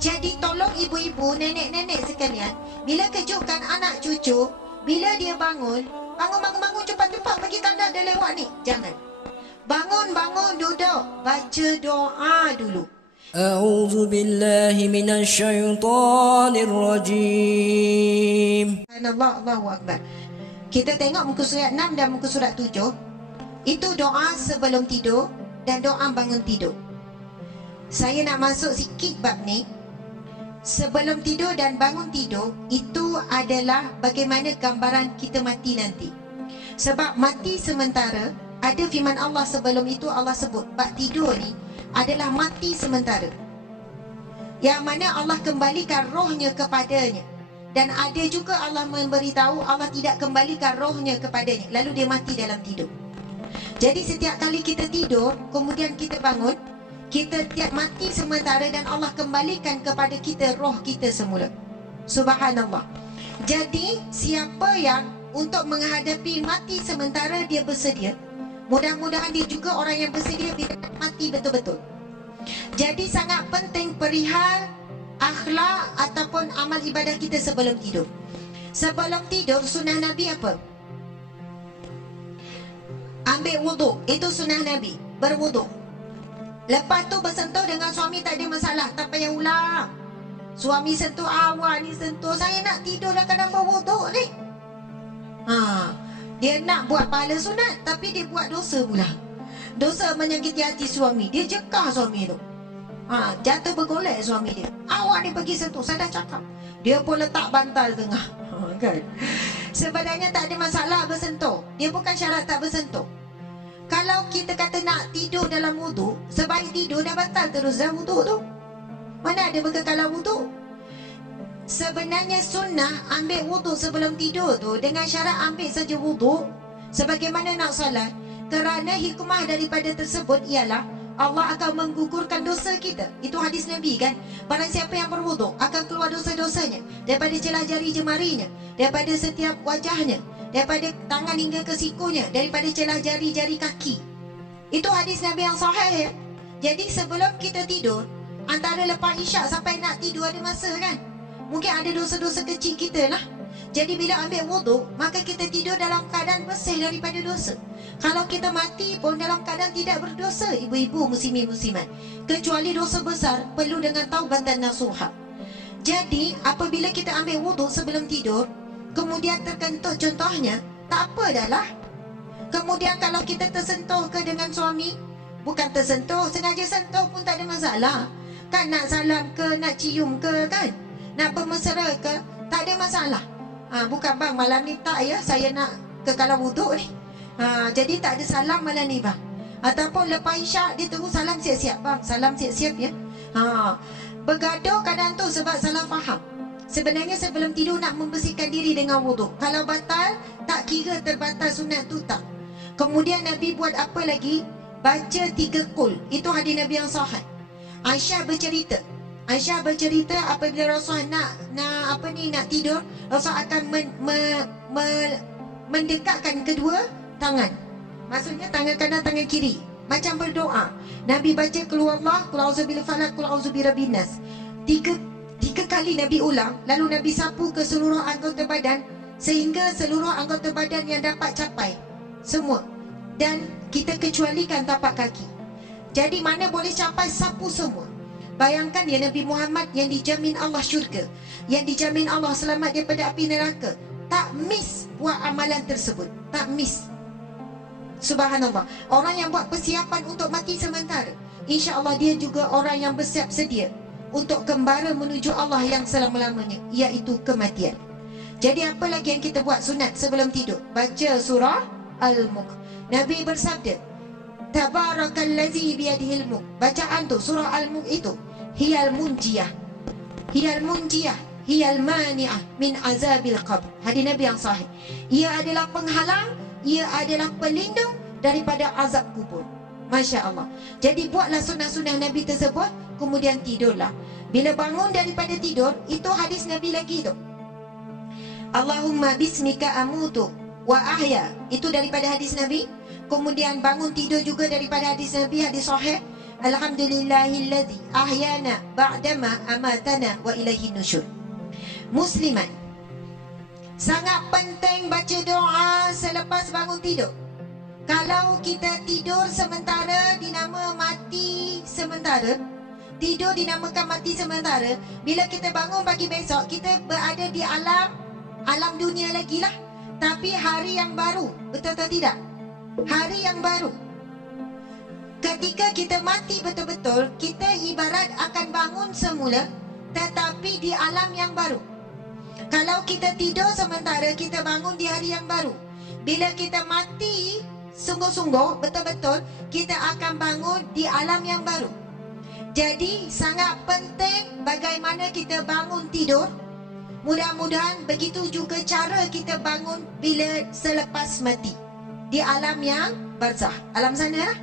Jadi tolong ibu-ibu, nenek-nenek sekalian, bila kejutkan anak cucu, bila dia bangun, bangun cepat-cepat bagi tanda dia lewat ni. Jangan. Bangun, duduk, baca doa dulu. A'udzu billahi minasyaitonir rajim. Subhanallah, Allahu Akbar. Kita tengok muka surat 6 dan muka surat 7. Itu doa sebelum tidur dan doa bangun tidur. Saya nak masuk sikit bab ni. Sebelum tidur dan bangun tidur, itu adalah bagaimana gambaran kita mati nanti. Sebab mati sementara, ada firman Allah sebelum itu, Allah sebut bab tidur ni adalah mati sementara, yang mana Allah kembalikan rohnya kepadanya. Dan ada juga Allah memberitahu Allah tidak kembalikan rohnya kepadanya, lalu dia mati dalam tidur. Jadi setiap kali kita tidur, kemudian kita bangun, kita tiap mati sementara dan Allah kembalikan kepada kita roh kita semula. Subhanallah. Jadi siapa yang untuk menghadapi mati sementara dia bersedia, mudah-mudahan dia juga orang yang bersedia bila mati betul-betul. Jadi sangat penting perihal akhlak ataupun amal ibadah kita sebelum tidur. Sebelum tidur sunnah Nabi apa? Ambil wuduk, itu sunnah Nabi, berwuduk. Lepas tu bersentuh dengan suami tak ada masalah, tak payah ulang. Suami sentuh awak ni sentuh, saya nak tidur dalam keadaan berwuduk ni. Dia nak buat pahala sunat tapi dia buat dosa pula. Dosa menyakiti hati suami, dia jekah suami tu. Jatuh bergolek suami dia. Awak ni pergi sentuh, saya dah cakap. Dia pun letak bantal tengah. Kan? Sebenarnya tak ada masalah bersentuh. Dia bukan syarat tak bersentuh. Kalau kita kata nak tidur dalam wuduk, sebaik tidur dah batal terus dah wuduk tu. Mana ada berkekalan wuduk? Sebenarnya sunnah ambil wuduk sebelum tidur tu dengan syarat ambil saja wuduk sebagaimana nak salat. Kerana hikmah daripada tersebut ialah Allah akan menggugurkan dosa kita. Itu hadis Nabi kan. Barang siapa yang berwuduk akan keluar dosa-dosanya daripada celah jari jemarinya, daripada setiap wajahnya, daripada tangan hingga ke sikunya, daripada celah jari-jari kaki. Itu hadis Nabi yang sahih ya. Jadi sebelum kita tidur, antara lepas isyak sampai nak tidur ada masa kan. Mungkin ada dosa-dosa kecil kita lah. Jadi bila ambil wuduk, maka kita tidur dalam keadaan bersih daripada dosa. Kalau kita mati pun dalam keadaan tidak berdosa, ibu-ibu muslimin muslimat. Kecuali dosa besar, perlu dengan taubatan nasuha. Jadi apabila kita ambil wuduk sebelum tidur, kemudian terkentut contohnya, tak apa dah lah. Kemudian kalau kita tersentuh ke dengan suami, bukan tersentuh, sengaja sentuh pun tak ada masalah. Kan nak salam ke, nak cium ke kan, nak bermesra ke, tak ada masalah. Bukan bang malam ni tak ya, saya nak ke kalau wuduk ni. Jadi tak ada salam malam ni bang. Ataupun lepas isyak dia terus salam siap-siap bang, salam siap-siap ya. Bergaduh kadang tu sebab salah faham. Sebenarnya sebelum tidur nak membersihkan diri dengan wuduk. Kalau batal, tak kira terbatal sunat tu tak. Kemudian Nabi buat apa lagi? Baca 3 qul. Itu hadis Nabi yang sahih. Aisyah bercerita apabila Rasulullah nak tidur, Rasulullah akan mendekatkan kedua tangan. Maksudnya tangan kanan, tangan kiri. Macam berdoa. Nabi baca qul huwallah, qul a'udzu birabbil falaq, qul a'udzu birabbin nas. Tiga kali Nabi ulang, lalu Nabi sapu ke seluruh anggota badan sehingga seluruh anggota badan yang dapat capai semua. Dan kita kecualikan tapak kaki. Jadi mana boleh capai, sapu semua. Bayangkan ya, Nabi Muhammad yang dijamin Allah syurga, yang dijamin Allah selamat daripada api neraka, tak miss buat amalan tersebut. Tak miss. Subhanallah. Orang yang buat persiapan untuk mati sementara, insya-Allah dia juga orang yang bersiap sedia untuk kembara menuju Allah yang selama-lamanya, iaitu kematian. Jadi apa lagi yang kita buat sunat sebelum tidur? Baca surah Al-Mulk. Nabi bersabda, Tabarakallazi biyadihil mulk. Bacaan tu surah Al-Mulk itu, hiyal munjiyah, hiyal munjiyah, hiyal mani'ah min azabil qabr. Hadis Nabi yang sahih. Ia adalah penghalang, ia adalah pelindung daripada azab kubur. Masya Allah. Jadi buatlah sunnah-sunnah Nabi tersebut, kemudian tidurlah. Bila bangun daripada tidur, itu hadis Nabi lagi tu, Allahumma bismika amutu wa ahya. Itu daripada hadis Nabi. Kemudian bangun tidur juga daripada hadis Nabi, hadis sahih. Alhamdulillahilladzi ahyana ba'dama amatana wa ilaihin nusyur. Muslimat, sangat penting baca doa selepas bangun tidur. Kalau kita tidur sementara dinama mati sementara, tidur dinamakan mati sementara. Bila kita bangun pagi besok, kita berada di alam dunia lagi lah, tapi hari yang baru. Betul atau tidak? Hari yang baru. Ketika kita mati betul-betul, kita ibarat akan bangun semula, tetapi di alam yang baru. Kalau kita tidur sementara, kita bangun di hari yang baru. Bila kita mati sungguh-sungguh, betul-betul, kita akan bangun di alam yang baru. Jadi sangat penting bagaimana kita bangun tidur. Mudah-mudahan begitu juga cara kita bangun bila selepas mati, di alam yang barzah, alam sana lah.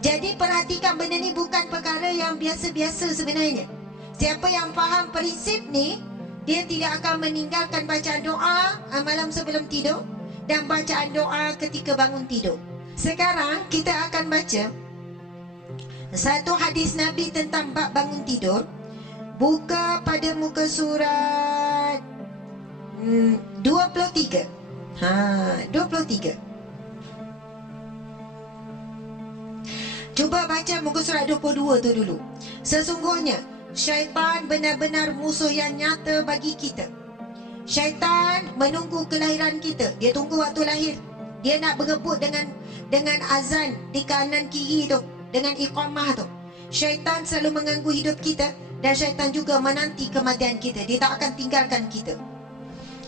Jadi perhatikan, benda ni bukan perkara yang biasa-biasa sebenarnya. Siapa yang faham prinsip ni, dia tidak akan meninggalkan bacaan doa malam sebelum tidur dan bacaan doa ketika bangun tidur. Sekarang kita akan baca satu hadis Nabi tentang bab bangun tidur. Buka pada muka surat 23. 23. Cuba baca muka surat 22 tu dulu. Sesungguhnya syaitan benar-benar musuh yang nyata bagi kita. Syaitan menunggu kelahiran kita. Dia tunggu waktu lahir. Dia nak berebut dengan azan di kanan kiri tu, dengan iqamah tu. Syaitan selalu mengganggu hidup kita, dan syaitan juga menanti kematian kita. Dia tak akan tinggalkan kita.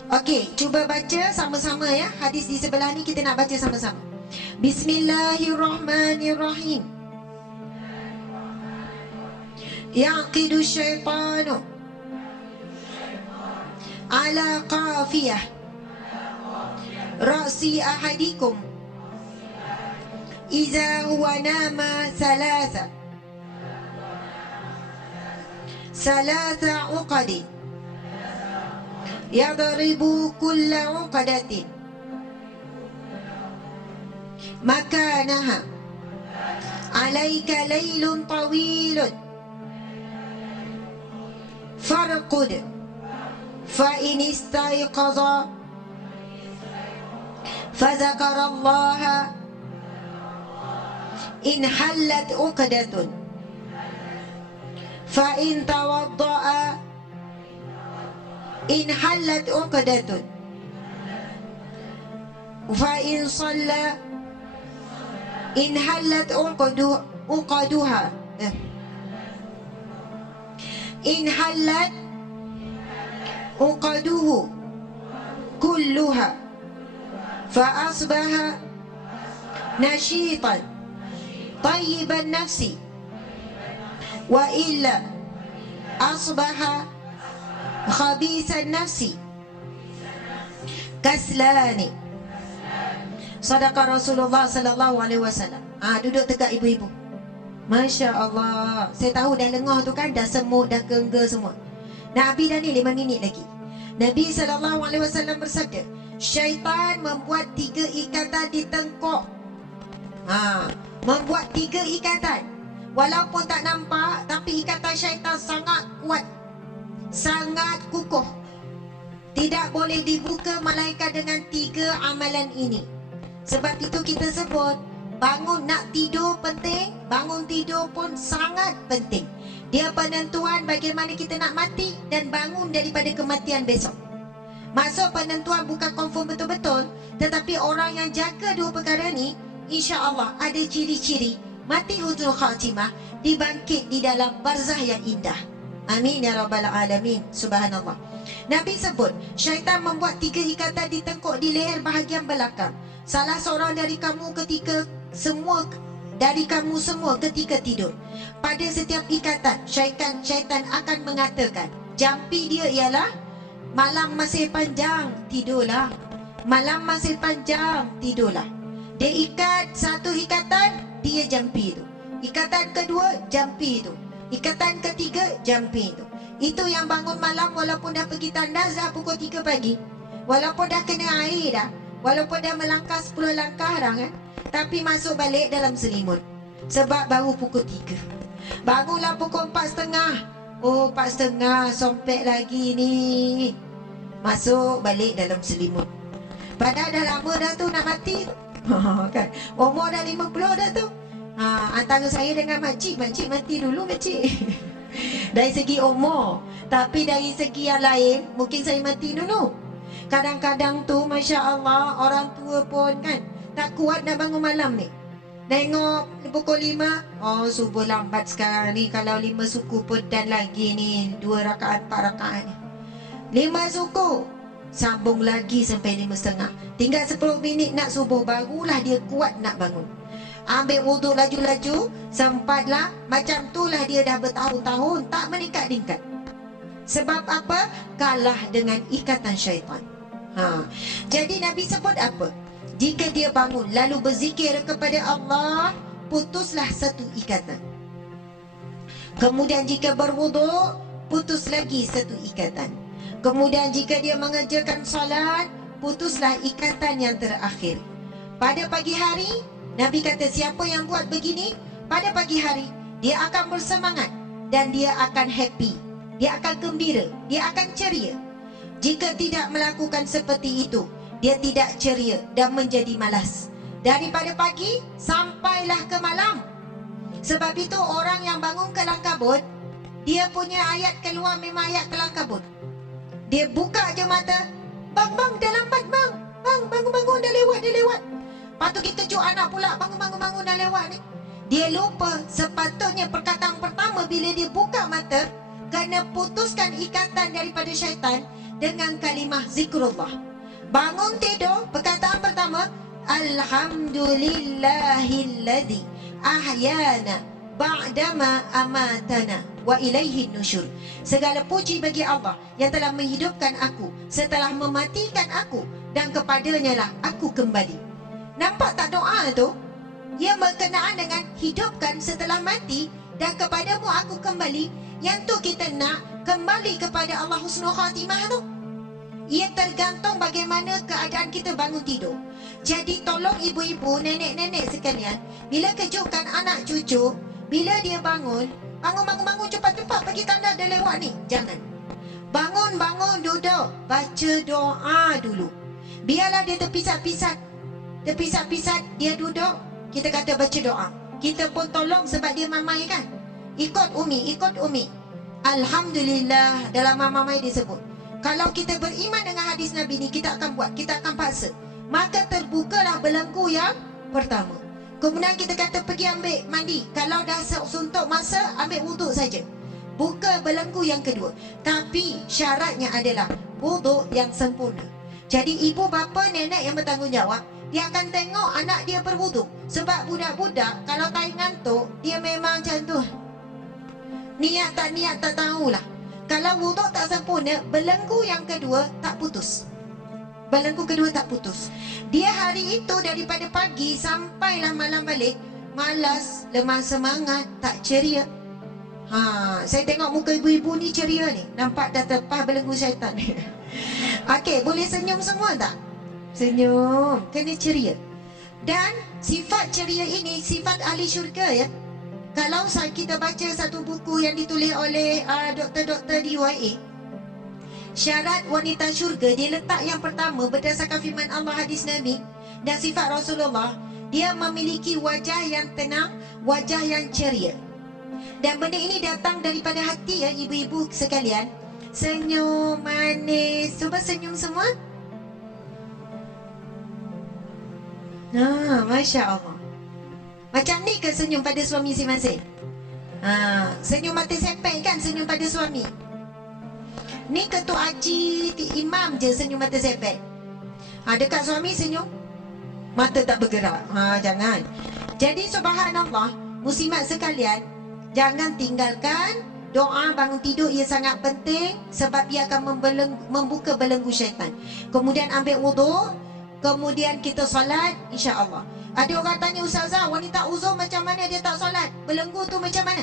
Okey, cuba baca sama-sama ya. Hadis di sebelah ni kita nak baca sama-sama. Bismillahirrahmanirrahim. Yaqidu syaitanu ala qafiyah ra'si ahadikum iza huwa nama salasa uqadi yadribu kulla uqadatin makanaha alaika laylun tawilun farqud fa in istayqaza fazakarallaha in hallat uqdatun fa in tawadda'a in hallat uqdatun fa in shalla in hallat uqaduha in hallat uqaduhu kulluha fa asbaha nashitan tayyiban nafsi wa illa asbaha khabisan nafsi kaslani. Sadaqa Rasulullah sallallahu alaihi wasallam. Duduk tegak ibu-ibu. Masya Allah. Saya tahu dah lengah tu kan, dah semut, dah kengga semua. Nabi dah ni 5 minit lagi. Nabi sallallahu alaihi wasallam bersabda, syaitan membuat 3 ikatan di tengkuk. Membuat 3 ikatan. Walaupun tak nampak, tapi ikatan syaitan sangat kuat, sangat kukuh. Tidak boleh dibuka malaikat dengan 3 amalan ini. Sebab itu kita sebut, bangun nak tidur penting, bangun tidur pun sangat penting. Dia penentuan bagaimana kita nak mati dan bangun daripada kematian besok. Maksud penentuan bukan confirm betul-betul, tetapi orang yang jaga 2 perkara ni, insya-Allah ada ciri-ciri mati husnul khatimah, dibangkit di dalam barzah yang indah. Amin ya rabbal alamin. Subhanallah. Nabi sebut, syaitan membuat 3 ikatan di tengkuk di leher bahagian belakang. Salah seorang dari kamu ketika semua ketika tidur. Pada setiap ikatan, syaitan akan mengatakan, jampi dia ialah malam masih panjang, tidurlah. Malam masih panjang, tidurlah. Dia ikat satu ikatan, dia jampi itu. Ikatan kedua, jampi itu. Ikatan ketiga, jampi itu. Itu yang bangun malam walaupun dah pergi tandas dah pukul 3 pagi. Walaupun dah kena air dah. Walaupun dah melangkah 10 langkah dah kan. Tapi masuk balik dalam selimut. Sebab baru pukul 3. Bangunlah pukul 4.30. Oh, 4.30 sompek lagi ni. Masuk balik dalam selimut. Padahal dah lama dah tu nak mati tu. Kan? Umur dah 50 dah tu. Antara saya dengan makcik mati dulu makcik. Dari segi umur. Tapi dari segi yang lain, mungkin saya mati dulu. Kadang-kadang tu Masya Allah, orang tua pun kan tak kuat nak bangun malam ni. Tengok pukul 5. Oh, subuh lambat sekarang ni. Kalau 5 suku pun dan lagi ni 2 rakaat 4 rakaat ni. 5 suku sambung lagi sampai 5.30. Tinggal 10 minit nak subuh, barulah dia kuat nak bangun. Ambil wuduk laju-laju. Sempatlah. Macam itulah dia dah bertahun-tahun tak meningkat-ningkat. Sebab apa? Kalah dengan ikatan syaitan. Jadi Nabi sebut apa? Jika dia bangun lalu berzikir kepada Allah, putuslah satu ikatan. Kemudian jika berwuduk, putus lagi satu ikatan. Kemudian jika dia mengerjakan salat, putuslah ikatan yang terakhir. Pada pagi hari, Nabi kata siapa yang buat begini, pada pagi hari dia akan bersemangat dan dia akan happy, dia akan gembira, dia akan ceria. Jika tidak melakukan seperti itu, dia tidak ceria dan menjadi malas. Daripada pagi sampailah ke malam. Sebab itu orang yang bangun kelang kabut, dia punya ayat keluar memang ayat kelang kabut. Dia buka je mata, bang dah lambat bang. Bang bangun dah lewat. Lepas tu kita kejut anak pula, bangun dah lewat ni. Dia lupa sepatutnya perkataan pertama bila dia buka mata, kena putuskan ikatan daripada syaitan dengan kalimah zikrullah. Bangun tidur, perkataan pertama, Alhamdulillahilladzi ahyana ba'dama amatana wa ilaihin nusyur. Segala puji bagi Allah yang telah menghidupkan aku setelah mematikan aku, dan kepadanya lah aku kembali. Nampak tak doa tu? Ia berkenaan dengan hidupkan setelah mati dan kepadamu aku kembali. Yang tu kita nak kembali kepada Allah husnul khatimah tu. Ia tergantung bagaimana keadaan kita bangun tidur. Jadi tolong ibu-ibu, nenek-nenek sekalian, bila kejutkan anak cucu, bila dia bangun cepat-cepat pergi tanda dah lewat ni. Jangan. Bangun, duduk, baca doa dulu. Biarlah dia terpisat-pisat, dia duduk, kita kata baca doa. Kita pun tolong sebab dia mamai kan. Ikut Umi. Alhamdulillah, dalam mamai disebut. Kalau kita beriman dengan hadis Nabi ni, kita akan buat, kita akan paksa. Maka terbukalah belenggu yang pertama. Kemudian kita kata pergi ambil mandi. Kalau dah suntuk masa, ambil wuduk saja. Buka belenggu yang kedua. Tapi syaratnya adalah wuduk yang sempurna. Jadi ibu bapa nenek yang bertanggungjawab, dia akan tengok anak dia berwuduk. Sebab budak-budak kalau tak ngantuk, dia memang macam tu. Niat tak tahulah. Kalau wuduk tak sempurna, belenggu yang kedua tak putus. Dia hari itu daripada pagi sampailah malam balik, malas, lemah semangat, tak ceria. Saya tengok muka ibu-ibu ni ceria ni. Nampak dah terpah belenggu syaitan ni. Okey, boleh senyum semua tak? Senyum, kena ceria. Dan sifat ceria ini sifat ahli syurga ya. Kalau kita baca satu buku yang ditulis oleh doktor-doktor di UIA, syarat wanita syurga, dia letak yang pertama berdasarkan firman Allah, hadis Nabi dan sifat Rasulullah, dia memiliki wajah yang tenang, wajah yang ceria. Dan benda ini datang daripada hati ya ibu-ibu sekalian. Senyum manis. Cuba senyum semua. Masya Allah. Macam ni ke senyum pada suami masing-masing? Senyum mata sepek kan senyum pada suami? Ni ketua haji imam je senyum mata sepek. Dekat suami senyum mata tak bergerak. Jangan. Jadi subhanallah, muslimat sekalian, jangan tinggalkan doa bangun tidur. Ia sangat penting sebab ia akan membuka belenggu syaitan. Kemudian ambil wuduk, kemudian kita solat, insya-Allah. Ada orang tanya, ustazah, wanita uzur macam mana dia tak solat? Belenggu tu macam mana?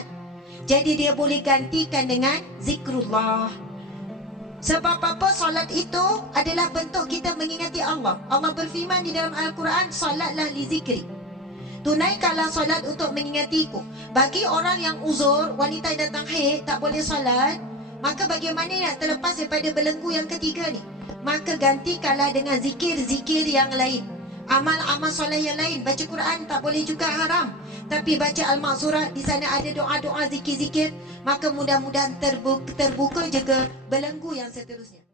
Jadi dia boleh gantikan dengan zikrullah. Sebab apa? Solat itu adalah bentuk kita mengingati Allah. Allah berfirman di dalam Al-Quran, solatlah li zikri. Tunaikanlah solat untuk mengingatiku. Bagi orang yang uzur, wanita yang datang haid tak boleh solat, maka bagaimana nak terlepas daripada belenggu yang ketiga ni? Maka gantikanlah dengan zikir-zikir yang lain, amal-amal soleh yang lain. Baca Quran tak boleh juga, haram. Tapi baca Al-Ma'surat, di sana ada doa-doa, zikir-zikir. Maka mudah-mudahan terbuka juga belenggu yang seterusnya.